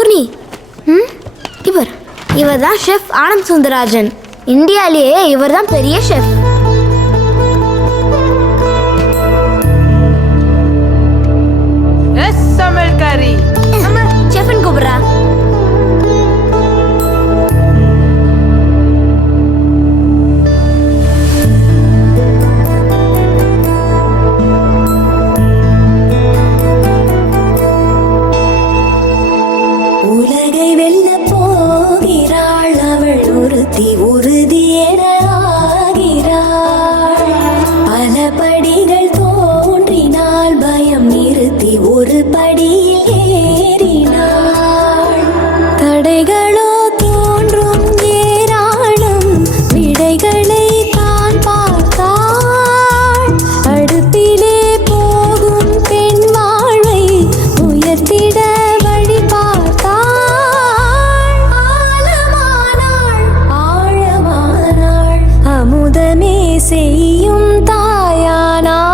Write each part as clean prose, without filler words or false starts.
பூர்ணி, இவர் தான் ஷெஃப் ஆனந்த் சுந்தராஜன். இந்தியாலேயே இவர் தான் பெரிய ஷெஃப். சமையல்காரி ஷெஃப்னு கூப்பிடுறா. உலகை வெல்ல போகிறாள் அவள் ஒருத்தி, உறுதி என ஆகிறாள். பல படிகள் தோன்றினால் பயம் நிறுத்தி ஒரு படியில் ஏறினாள். தடைகளோ தோன்றும் ஏராளம், விடைகளை தான் பார்த்தாள். அடுப்பிலே போகும் பெண் வாழ்வை உயர்த்திட வழி பார்த்தாள். ஆழமானாள் ஆழமானாள், அமுதமே செய்யும் தாயானாள்.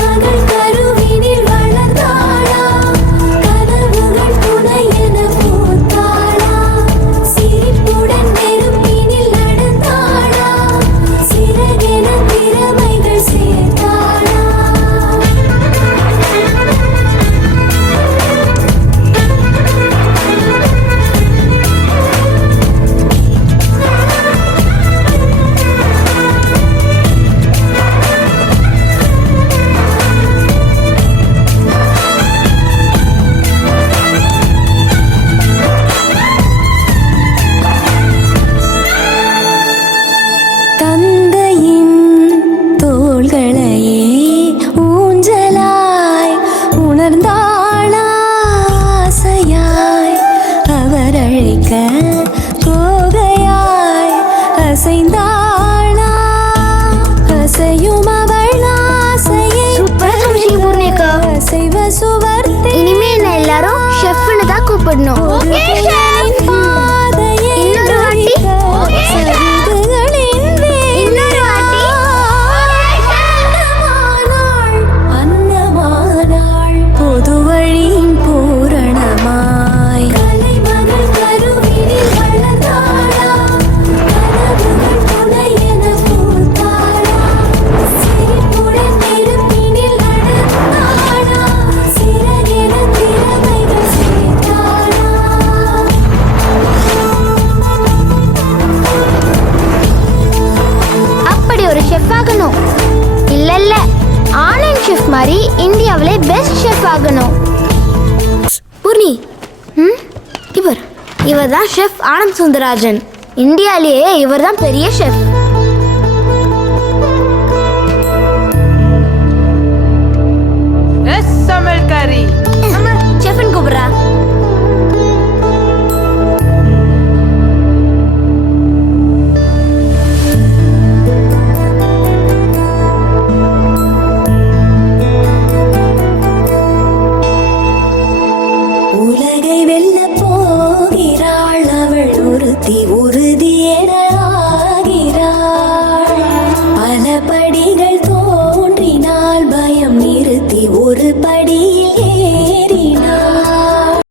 மகள் கருவினில் வளர்ந்தாளா, கனவுகள் துணை என பூத்தாளா. சிரிப்புடன் நெருப்பினில் நடந்தாளா, சிறகென திறமைகள் சேர்த்தாளா. தந்தையின் தோள்களையே ஊஞ்சலாய் உணர்ந்தாளாசையாய். அவர் அழைக்க கோகையாய் அசைந்தாளா, அசையும் அவள் ஆசையை அசைவ சுவர்த்தே. இனிமே என்ன எல்லாரும் ஷெஃப்னு தான் கூப்பிடணும். பொது வழியின் பூரணமாய் கலைமகள் கருவினில் வளர்ந்தாளா, கனவுகள் துணை என பூத்தாளா. சிரிப்புடன் நெருப்பினில் நடந்தாளா, சிறகென திறமைகள் சேர்த்தாளா. அப்படி ஒரு ஷெஃப் ஆகணும். இல்ல இல்ல, ஆனந்த் ஷெஃப் மாதிரி இந்தியாவிலே பெஸ்ட் ஷெஃப் ஆகணும். பூர்ணி, இவர் தான் ஷெஃப் ஆனந்த் சுந்தராஜன். இந்தியாலேயே இவர் தான் பெரிய ஷெஃப். சமையல்காரி ஷெஃப்னு கூப்பிடுறா. உலகை வெல்ல போகிறாள் அவள் ஒருத்தி, உறுதி என